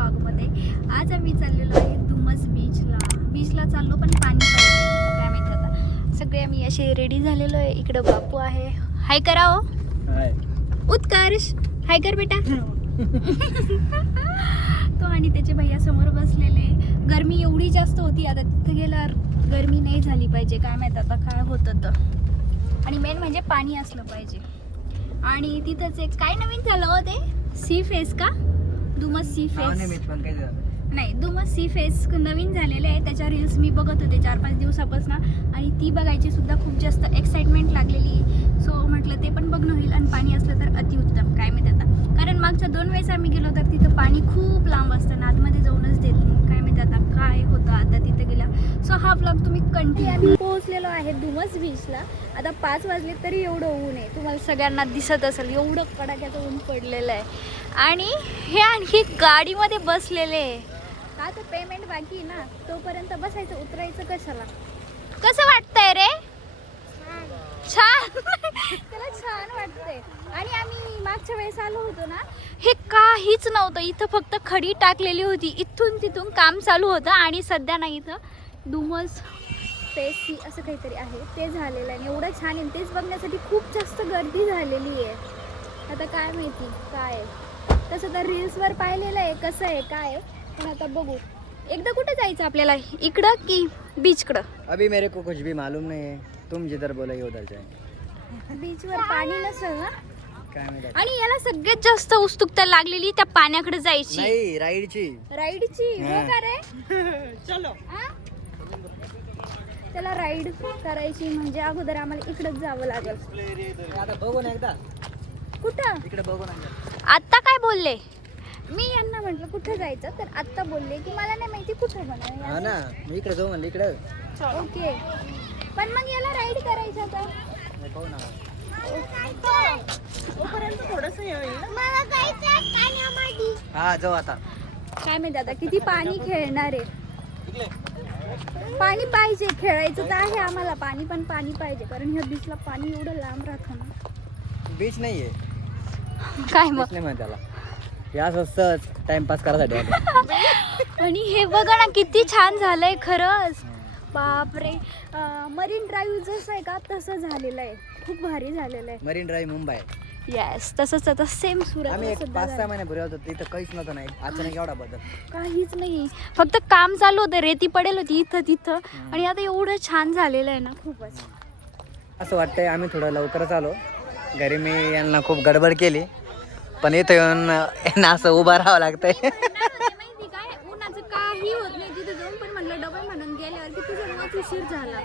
व्लॉगमध्ये. आज आम्ही चाललेलो आहे दुमस बीचला चाललो, पण पाणी पाहिजे काय माहिती आता. सगळे आम्ही असे रेडी झालेलो आहे. इकडं बापू आहे, हाय करा हो. उत्कर्ष हाय कर बेटा. तो आणि त्याचे भैया समोर बसलेले. गरमी एवढी जास्त होती, आता तिथे गेल्यावर गरमी नाही झाली पाहिजे काय माहिती आता काय होतं तर. आणि मेन म्हणजे पाणी असलं पाहिजे. आणि तिथंच एक काय नवीन झालं हो ते सी फेस का, दुमस सी फेस नाही, दुमस सी फेस नवीन झालेले आहे. त्याच्या रील्स मी बघत होते 4-5 दिवसापासून, आणि ती बघायची सुद्धा खूप जास्त एक्साइटमेंट लागलेली. सो म्हटलं ते पण बघणं होईल, आणि पाणी असलं तर अतिउत्तम काय माहिती आता. कारण मागच्या 2 वेळेस आम्ही गेलो तर तिथं पाणी खूप लांब असतं, आतमध्ये जाऊनच देत नाही काय माहिती आता काय होतं आता तिथे गेल्या. सो हा व्लॉग तुम्ही कंटिन्यू. पोहोचलेलो आहे दुमस बीचला. आता 5 वाजले तरी एवढं ऊन आहे, तुम्हाला सगळ्यांना दिसत असेल एवढं कडाक्याचं ऊन पडलेलं आहे. आणि हे आणखी गाडीमध्ये बसलेले का तर पेमेंट बाकी ना, तोपर्यंत बसायचं, उतरायचं कशाला. कसं वाटतंय रे? छान. त्याला छान वाटतंय. आणि आम्ही मागच्या वेळेस आलो होतो ना, हे काहीच नव्हतं इथं, फक्त खडी टाकलेली होती. इथून तिथून काम चालू होतं. आणि सध्या ना इथं दुमस फेस सी असं काहीतरी आहे, ते झालेलं आहे. एवढं छान आहे, तेच बघण्यासाठी खूप जास्त गर्दी झालेली आहे. आता काय माहिती काय आहे. तसं तर रील्सवर पाहिलेलं आहे कसं आहे काय आहे, पण आता बघू. एकदा कुठे जायचं आपल्याला, इकडं की बीचकडं? अभी मेरे को कुछ भी मालूम नहीं है, तुम जिधर बोलोगे उधर जाएंगे. बीचवर पाणी नसेल ना, काय माहिती. आणि याला सगळ्यात जास्त उत्सुकता लागलेली त्या पाण्याकडे जायची. नाही, राईडची हो का रे. चलो त्याला राईड करायची म्हणजे अगोदर आम्हाला इकडंच जावं लागेल. आता बघू ना एकदा. कुठं? इकडे बघू ना. आत्ता काय बोलले मी यांना, म्हटलं कुठं जायचं, तर आत्ता बोलले की मला नाही माहिती कुठं हा बनव. ना, मी इकडे जाऊ म्हणलं इकडे. ओके, पण मग याला राईड करायचं आता. पाहू ना. हा जाऊ आता. काय माहिती आता किती पाणी खेळणार आहे. पाणी पाहिजे, खेळायचं तर आहे आम्हाला, पाणी पण पाणी पाहिजे. कारण ह्या बीचला पाणी एवढं लांब राहतं ना. बीच नाहीये काय मग नाही म्हणत त्याला, या सहज टाइमपास करायसाठी. आणि हे बघा ना किती छान झालंय खरंच. बापरे, मरीन ड्राईव्ह जसं आहे का तसं झालेलं आहे, खूप भारी झालेलं आहे. Marine drive Mumbai. येस, तसंच आता सेम आम्ही एक सुरत 5-6 महिन्यापूर्वी होतो, तिथं काहीच नव्हतं. नाही अचानक एवढा बदल. काहीच नाही, फक्त काम चालू होतं, रेती पडेल होती इथं तिथं. आणि आता एवढं छान झालेलं आहे ना खूपच. असं वाटतंय आम्ही थोडं लवकरच आलो घरी. मी यांना खूप गडबड केली, पण इथं येऊन यांना असं उभं राहावं लागतंय. माहिती काय, उन्हाचं काही होत नाही तिथे जाऊन, पण म्हणलं डबल म्हणून गेल्यावर की तुझा उशीर झाला.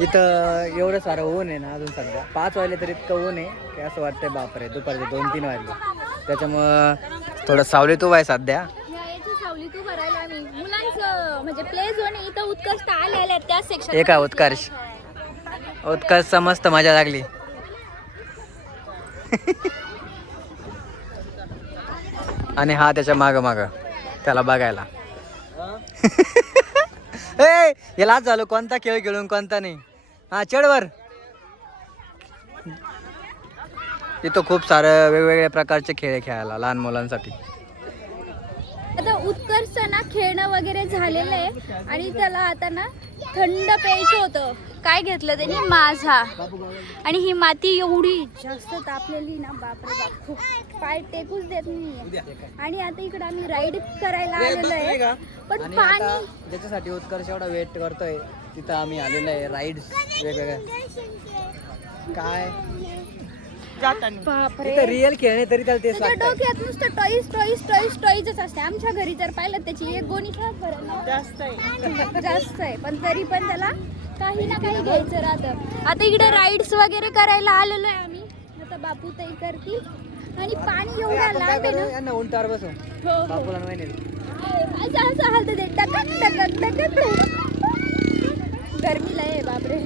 इथं एवढं सारं ऊन आहे ना, अजून सध्या 5 वाजले तरी इतकं ऊन आहे की असं वाटतंय बापरे दुपारचे 2-3 वाजले. त्याच्यामुळं थोडं सावलीत उभं आहे सध्या. याची सावली तू भरायला आम्ही मुलांचं म्हणजे प्ले झोन आहे इथं. उत्कर्ष आलेल्या त्या सेक्शन. एका उत्कर्ष मस्त मजा लागली. आणि हा त्याच्या माग त्याला बघायला. ए याला झालं कोणता खेळ खेळून कोणता नाही. हा चढवर. इथं खूप सारं वेगवेगळ्या प्रकारचे खेळ खेळायला लहान मुलांसाठी. आता उत्कर्ष ना खेळणं वगैरे झालेलं आहे, आणि त्याला आता ना थंड प्यायचं होतं. काय घेतलं त्यांनी, माझा. आणि ही माती एवढी जास्त तापलेली ना, बापरे बाप, खूप पाय टेकूच देत नाही. आणि आता इकडे आम्ही राईड करायला आलेलो आहे, पण पाणी ज्याच्यासाठी उत्कर्ष एवढा वेट करतोय तिथं आम्ही आलेलो आहे. राईड्स वेगवेगळ्या काय बापरे रिअल खेळणे तरी त्याला तेच त्याच्या लागतं. डोक्यात नुसतं टॉईजच असते. आमच्या घरी जर पाहिलं त्याची एक गोणी खेळत बरं जास्त आहे, पण तरी पण त्याला काही ना काही घ्यायचं राहतं. आता इकडे राईड्स वगैरे करायला आलेलो आहे आम्ही. आता बापू ताई करतील. आणि पाणी एवढा लांब आहे ना, यांना उंटावर बसू हो बापूला नाही. असं हालत ते टकट गरमीला आहे बापरे.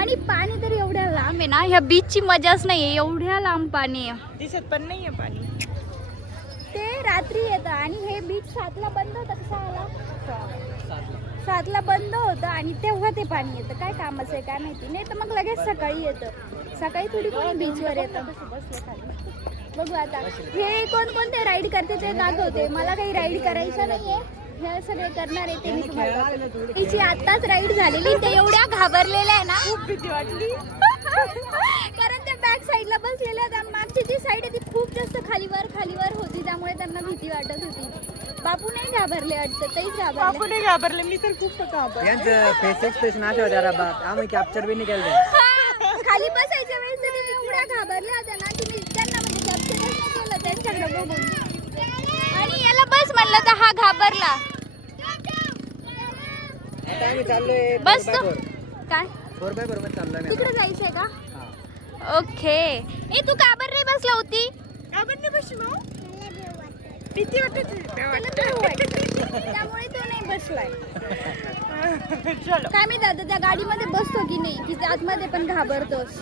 आणि पाणी तर एवढ्या लांब आहे ना, ह्या बीचची मजाच नाहीये, एवढ्या लांब पाणी आहे. दिसत पण नाहीये पाणी. ते रात्री येतं. आणि हे बीच 7ला बंद होतं का 6ला? 7ला बंद होतं, आणि तेव्हा ते पाणी येतं. काय कामाचं आहे काय माहिती. नाही तर मग लगेच सकाळी येतं. सकाळी थोडी कोणी बीचवर येतं. बघू आता हे कोणकोणते राईड करते ते दाखवते. मला काही राईड करायचं नाहीये, हे सगळे करणार आहे ते मी तुम्हाला दाखवते. तिची आत्ताच राईड झालेली, ते एवढ्या घाबरलेल्या आहे ना, खूप भीती वाटली कारण त्या बॅक साईडला बसलेल्या त्या मागची जी साईड आहे ती खूप जास्त खालीवर होती, त्यामुळे त्यांना भीती वाटत होती. बापू नाही घाबरले वाटतं, तेच घाबरले. बापू नाही घाबरले, मी तर खूप घाबरले. यांचं फेस एक्सप्रेशन असे होते, अरे बाप आम्ही कॅप्चर बी नाही केलं. खाली बसायच्या वेळेस ते एवढ्या घाबरल्या होत्या ना की मी त्यांना म्हणजे कॅप्चरच नाही केलं त्यांच्याकडे बघून. आणि याला बस म्हणलं तर हा घाबरला. आता आम्ही चाललोय बस तो काय 4x4 मध्ये चाललोय मी. तिकडे जायचंय का? हा. ओके. ए तू काबर नाही बसला होती? काबर नाही बसली मग? भीती वाटत त्यामुळे तो नाही बसलाय. चलो काय मी दादा त्या गाडीमध्ये बसतो की नाही की आतमध्ये पण घाबरतोस?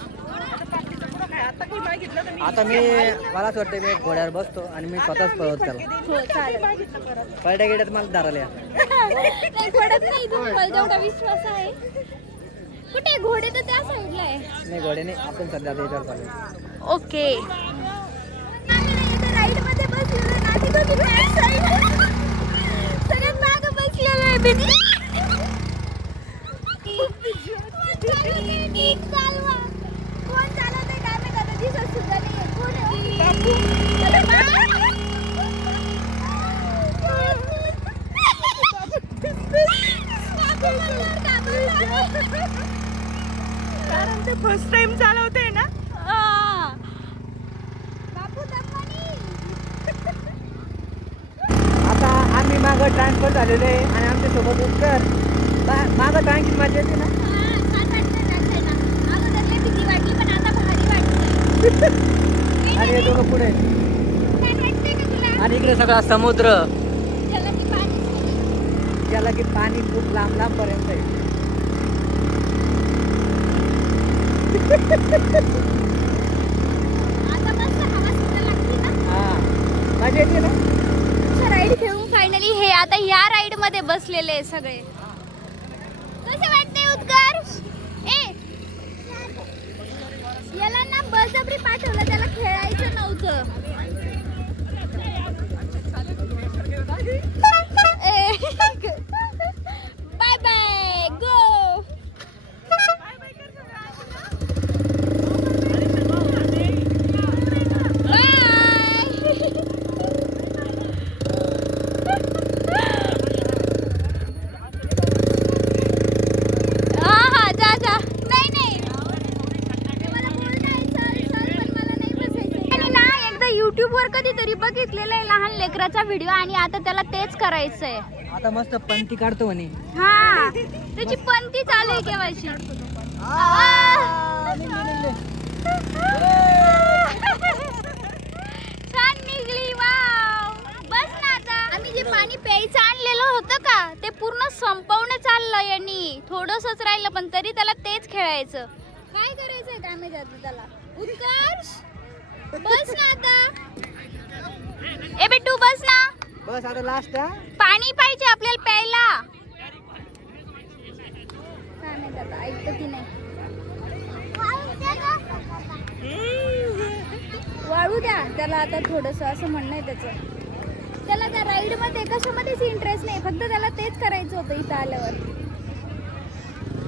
आता कोणी मागितलं तर मी आता मला असं वाटतं मी घोड्यावर बसतो आणि मी स्वतःच पळवत त्याला. हो चालेल. मागितलं परत. पळट्या गेड्यात मला धरायला. नाही पडत नाही, तुम्हाला जेवढा विश्वास आहे. कुठे घोडे तर त्या साईडला आहे. नाही घोडे नाही, आपण सध्या आता याच्यावर चालू. ओके. राईड मध्ये बसलेलो ना, ती बघ बॅक साईड सगळ्यात मागं बसलेलो आहे मी. नीट चालवा. कोण चालवत आहे काय माहित, आता दिसत सुद्धा नाहीये. कोण आहे? बापू. अरे कारण ते फर्स्ट टाइम चालवते ना. बापू दमवानी. आता आम्ही मागं ट्रान्सफर झालेलो आहे आणि आमच्या सोबत उत्तर मागं टांकीत माझी येते ना. भीती वाटली पण आता भारी वाटते. आणि हे दोघं पुढे छान वाटते का तुला? आणि इकडे सगळा समुद्र, त्याला ती पाणी त्याला की पाणी खूप लांब लांब पर्यंत आहे. आता मस्त हवा सुद्धा लागते ना. हा माझी येते ना. राईड खेळून फायनली हे आता या राईड मध्ये बसलेले सगळे. कसे वाटते उत्कर्ष? याला ना बळजबरी पाठवलं, त्याला खेळायचं नव्हतं. बाय बाय गो. युट्यूब वर कधीतरी बघितलेलं आहे लहान लेकराचा व्हिडिओ आणि आता त्याला तेच करायचंय. आता मस्त पंती काढतो म्हणे. हा त्याची पंती चालू आहे केव्हाची. छान निघली. वाव. बस ना आता. आम्ही जे पाणी प्यायचं आणलेलं होतं का ते पूर्ण संपवणं चाललं यांनी. थोडंसंच राहिलं पण तरी त्याला तेच खेळायचं. काय करायचंय काय माहिती आता त्याला. उत्कर्ष बस ना आता. ए बेटू बस ना. बस आता लास्ट. पाणी पाहिजे आपल्याला प्यायला. काय माहिती आता ऐकतं की नाही. वाळू द्या त्याला आता थोडंसं, असं म्हणणं आहे त्याचं. त्याला त्या राईड मध्ये कशामध्येच इंटरेस्ट नाही, फक्त त्याला तेच करायचं होतं इथं आल्यावर.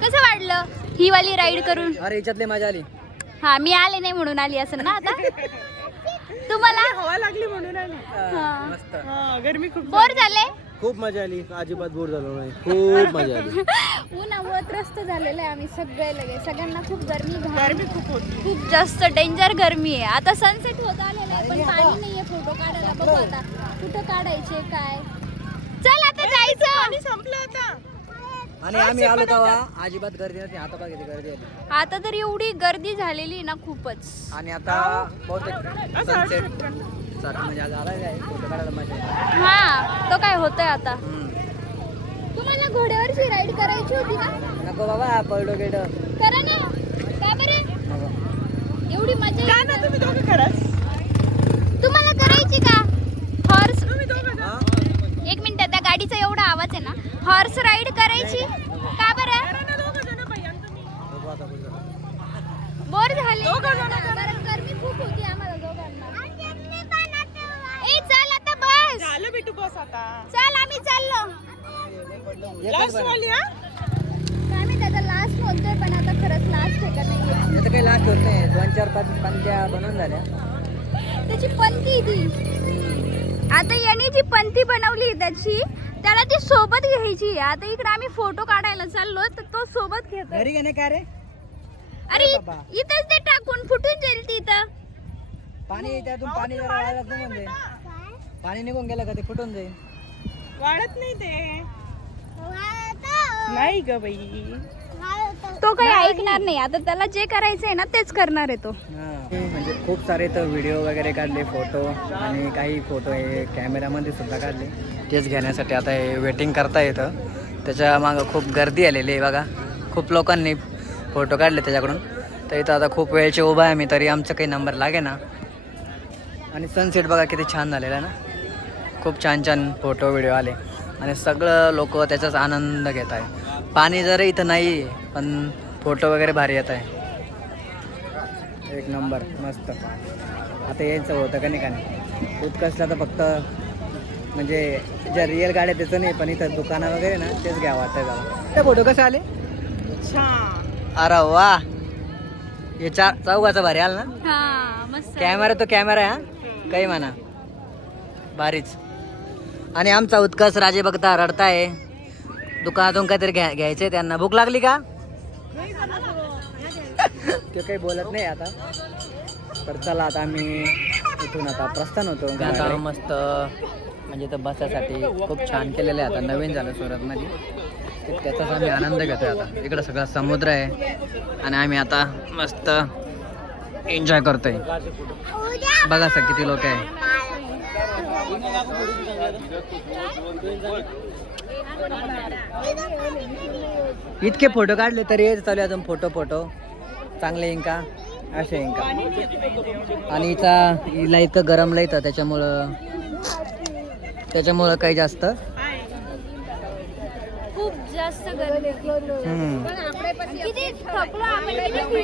कसं वाटलं ही वाली राईड करून? अरे याच्यातले मजा आली. हा मी आले नाही म्हणून आली असेल ना आता. तुम्हाला हवा लागली म्हणून आली. हा. मस्त. हा गरमी खूप बोर झाले? खूप मजा आली. अजिबात बोर झालो नाही. खूप मजा आली. उन्हामुळे त्रस्त झालेलं आहे आम्ही सगळे लगे. सगळ्यांना खूप गरमी खूप होती. खूप जास्त डेंजर गरमी आहे. आता सनसेट होत आलेला आहे पण पाणी नाहीये फोटो काढायला. बघू आता कुठं काढायचे काय. चल आता जायचं. पाणी संपलं आता. आणि आम्ही आलो तेव्हा अजिबात गर्दी नव्हती. आता बघा किती गर्दी आली. आता तर एवढी गर्दी झालेली ना खूपच. आणि आता बहुतेक सनसेट म्हणजे आज आलाय काय फोटो काढायला मजा येते. हा तो काय होतंय आता. हम्म. तुम्हाला घोड्यावरची राईड करायची होती ना? नको बाबा पळलो गेलो. करा ना. का बरं एवढी मजा का येते. ना तुम्ही दोघं खरंच. तुम्हाला करायची का हॉर्स? तुम्ही दोघं हा? एक मिनिट, त्या गाडीचा एवढा आवाज आहे ना. हॉर्स राईड करायची का बरं? करा ना दोघं जण बाई आणि तुम्ही. बघू आता. बोर झाले कारण गरमी खूप होती आम्हाला दोघांना. ए चल आता बस. झालं बेटू बस आता. चल आम्ही चाललो. लास्ट वाली हा. काय मी त्याचा लास्ट बोलतोय पण आता खरंच लास्ट आहे का नाही त्याचं काही लास्ट होत नाही. 2-4-5 पंत्या बनवून झाल्या. त्याची पंथी ती. आता याने जी पंथी बनवली त्याची त्याला ती सोबत घ्यायची. आता इकडे आम्ही फोटो काढायला चाललो तर तो सोबत घेतो. घरी घेणे का रे? अरे बाबा. इथंच ते टाकून फुटून जाईल ती इथं. पाणी त्यातून पाणी जरा वाळत नाही म्हणजे पाणी निघून गेलं का ते फुटून जाईल. वाढत नाही ते. नाही ग बाई. तो काही ऐकणार नाही. आता त्याला जे करायचंय ना तेच करणार आहे तो. म्हणजे खूप सारे तर व्हिडिओ वगैरे काढले, फोटो आणि काही फोटो हे कॅमेरामध्ये सुद्धा काढले. तेच घेण्यासाठी आता हे वेटिंग करता येतं. त्याच्या मागं खूप गर्दी आलेली आहे बघा. खूप लोकांनी फोटो काढले त्याच्याकडून. तर इथं आता खूप वेळचे उभा आहे मी तरी आमचा काही नंबर लागे ना. आणि सनसेट बघा किती छान झालेला ना. खूप छान छान फोटो व्हिडिओ आले आणि सगळं लोक त्याचाच आनंद घेत आहे. पाणी जरी इथं नाही पण फोटो वगैरे भारी येत आहे. एक नंबर मस्त. आता यायचं होतं का नाही का नाही. उत्कर्षला तर फक्त म्हणजे ज्या रिअल गाड्या त्याचं नाही पण इथं दुकानं वगैरे ना तेच घ्या वाटतंय मला. ते फोटो कसे आले? छान. अरे वा. हे चौघाचा भारी आला ना. हा मस्त. कॅमेरा तो कॅमेरा आहे हा. काही म्हणा भारीच. आणि आमचा उत्कर्ष राजे बघता रडताय. दुकानातून काहीतरी घ्यायचंय त्यांना. भूक लागली का? ते काही बोलत नाही आता. तर चला आता आम्ही इथून आता प्रस्थान होतो. आता मस्त म्हणजे तर बसासाठी खूप छान केलेलं आहे. आता नवीन झालं सुरतमध्ये. त्याचाच आम्ही आनंद घेतोय. आता इकडं सगळा समुद्र आहे आणि आम्ही आता मस्त एन्जॉय करतोय. बघा सर किती लोक आहे. इतके फोटो काढले तरी चालू आहे अजून फोटो चांगले इंका असे इंका. आणि हिला इतकं गरमलं येतं त्याच्यामुळं काही जास्त खूप जास्त गर्दी. किती थकलो आपण.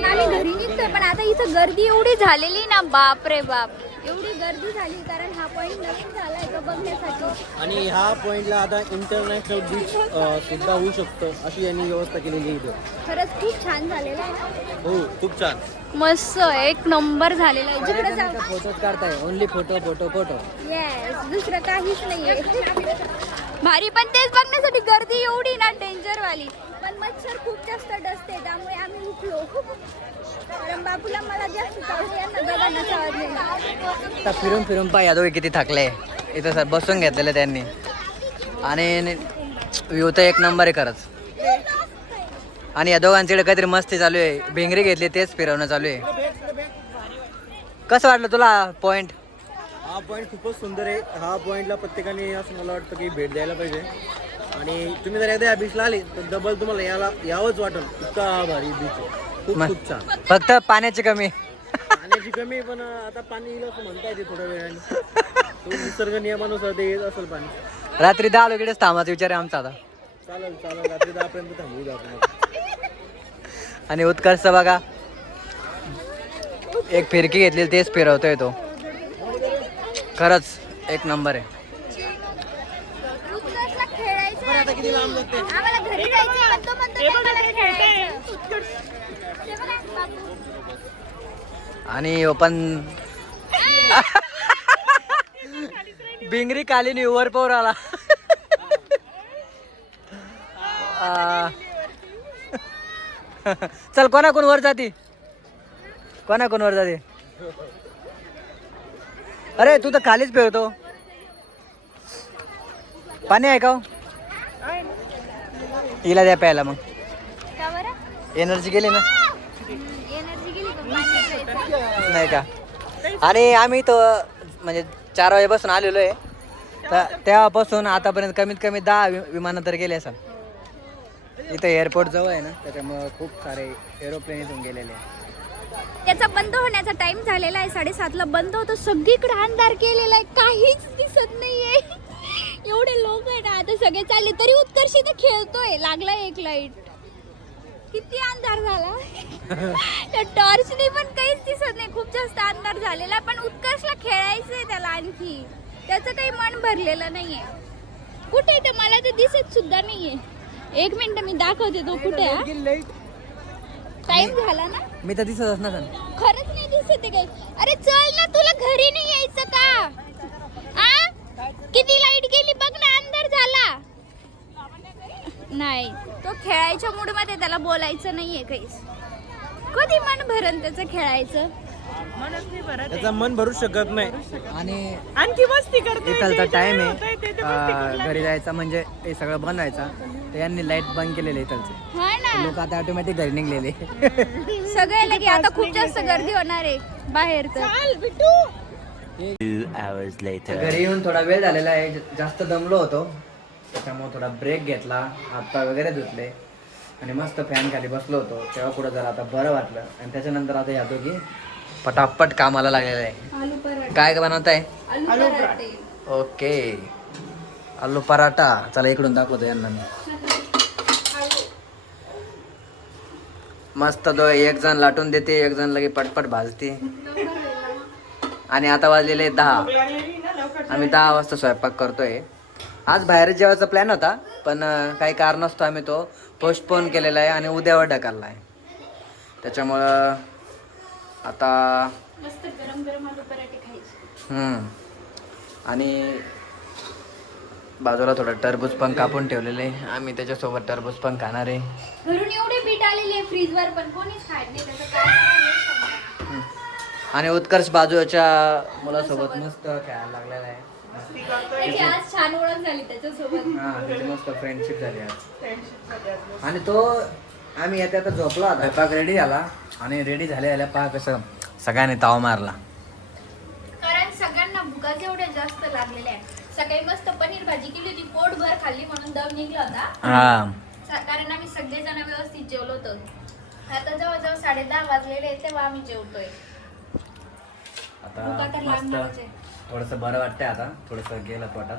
आम्ही घरी निघतोय पण आता इथं गर्दी एवढी झालेली ना बाप रे बाप. एवढी गर्दी झाली कारण हा पॉइंट नवीन झालाय तो बघण्यासाठी. आणि ह्या पॉइंटला आता इंटरनॅशनल बीच सुद्धा होऊ शकतं अशी यांनी व्यवस्था केलेली आहे इथं. खरंच खूप छान झालेलं आहे ना. हो खूप छान. मस्त एक नंबर झालेला आहे. जिकडे जा फोटोच काढताय. Only photo. येस दुसरं काहीच नाहीये. भारी पण तेच बघण्यासाठी गर्दी एवढी ना डेंजर वाली. पण मच्छर खूप जास्त डसते त्यामुळे आम्ही उठलो. कारण बापूला मला जास्त चावते यांना दोघांना चावत नाही. आता फिरून पाय या दोघे किती थकले. इथं सर बसून घेतलेले त्यांनी. आणि व्ह्यू तर एक नंबर आहे खरंच. आणि या दोघांकडे काहीतरी मस्ती चालू आहे. भिंगरी घेतली तेच फिरवणं चालू आहे. कसं वाटलं तुला पॉइंट? हा पॉईंट खूपच सुंदर आहे. हा पॉईंटला प्रत्येकाने असं मला वाटतं की भेट द्यायला पाहिजे. आणि तुम्ही जर एकदा या बीचला आले तर डबल तुम्हाला यावंच वाटेल. इतका भारी बीच आहे. खूप छान. फक्त पाण्याची कमी. पाण्याची कमी पण आता पाणी येईल असं म्हणता येते थोड्या वेळाने. तो निसर्ग नियमानुसार ते येत असेल पाणी. रात्री 10 लोकेच थांबायचा विचार आहे आमचा आता. चालेल रात्री 10 पर्यंत थांबू द्या आपण. आणि उत्कर्ष बघा एक फिरकी घेतली तेच फिरवतोय तो. खरंच एक नंबर आहे. आम्हाला घरी जायचं पण तो म्हणतो मला खेळायचं. आणि ओपन बिंगरी कालीनी वर पोर आला. चल कोणाकोण वर जाती. अरे तू तर खालीच फिरतो. पाणी आहे का? हिला द्या प्यायला. मग का बरं? एनर्जी गेली ना. एनर्जी गेली का? पाणी प्यायचं. नाही का? आणि आम्ही तो म्हणजे 4 वाजेपासून आलेलो आहे. तर तेव्हापासून आतापर्यंत कमीत कमी 10 विमानं तर गेले असेल. इथं एअरपोर्ट जवळ आहे ना त्याच्यामुळं खूप सारे एरोप्लेन इथून गेलेले आहे. त्याचा बंद होण्याचा टाइम झालेला आहे. 7:30ला बंद होतो. सगळीकडे अंधार केलेला आहे. काहीच दिसत नाहीये. एवढे लोक आहे ना आता सगळे चालले तरी उत्कर्ष इथे खेळतोय. लागला एक लाईट. किती अंधार झाला. त्या टॉर्चनी पण काहीच दिसत नाही. खूप जास्त अंधार झालेला पण उत्कर्षला खेळायचंय त्याला आणखी. त्याचं काही मन भरलेलं नाहीये. कुठे ते मला तर दिसत सुद्धा नाहीये. एक मिनिट मी दाखवते तो कुठे आहे. टाइम झाला ना. मी तर दिसतच ना सर. खरंच नाही दिसत काय. अरे चल ना, तुला घरी नाही यायचं का? आ किती लाईट गेली बघ ना, अंधार झाला. नाही, तो खेळायच्या मूड मध्ये, त्याला बोलायचं नाहीये काहीच. कधी मन भरण त्याचं खेळायचं. मनच नाही भरत आहे. त्याचं मन भरू शकत नाही. आणि आणखी मस्ती करतोय. इथलचा जे टाइम जे होतंय ते ते मस्ती करू आहे लागले. घरी जायचा म्हणजे हे सगळं बंद व्हायचा. तर यांनी लाईट बंद केलेले इथलचे. हा ना, लोक आता ऑटोमॅटिक घरी निघलेले. सगळे लगे आता खूप जास्त गर्दी होणार आहे बाहेर. तर चाल बिट्टू. घरी येऊन थोडा वेळ झालेला आहे, जास्त दमलो होतो त्याच्यामुळे थोडा ब्रेक घेतला, हातपाय वगैरे धुतले आणि मस्त फॅन खाली बसलो होतो. तेव्हा कुठं जरा आता बरं वाटलं आणि त्याच्यानंतर आता या दोघी पटापट कामाला लागलेलं आहे. आलू पराठा. काय बनवत आहे? आलू पराठे. ओके, आलू पराठा. चला इकडून दाखवतो यांना मी. मस्त तो एक जण लाटून देते, एक जण लगे पटपट भाजते. आणि आता वाजलेले 10. लागलेली ना लवकर. आम्ही 10 वाजता स्वयंपाक करतोय. आज बाहेर जेवायचा प्लॅन होता, पण काही कारणास्तव आम्ही तो पोस्टपोन केलेला आहे आणि उद्यावर ढकलला आहे. त्याच्यामुळं आता मस्त गरम गरम आलू पराठे खायचे. आणि बाजूला थोडं टरबूज पण कापून ठेवलेले आहे. आम्ही त्याच्यासोबत टरबूज पण खाणार आहे. घरून एवढे बीट आलेले आहे फ्रीजवर, पण कोणीच खात नाही. त्याचं काय करायचं? आणि उत्कर्ष बाजूच्या मुलासोबत मस्त खेळायला लागलेला आहे. त्याची आज छान ओळख झाली त्याच्यासोबत. हा, त्याची मस्त फ्रेंडशिप झाली आज. आणि तो आम्ही येते आता झोपला होता. स्वयंपाक रेडी झाला आणि रेडी झाल्या पहा कसं सगळ्यांनी ताव मारला. कारण सगळ्यांना भुका जेवढ्या जास्त लागलेल्या आहेत. सकाळी मस्त पनीर भाजी केली होती, पोटभर खाल्ली म्हणून दम निघला होता. कारण आम्ही सगळेजण व्यवस्थित जेवलो होतो. आता जवळजवळ 10:30 वाजलेले आहेत, तेव्हा आम्ही जेवतोय. भूक आता आता मस्त लागणारच आहे. थोडंसं बरं वाटतंय. आता थोडंसं गेलं पोटात.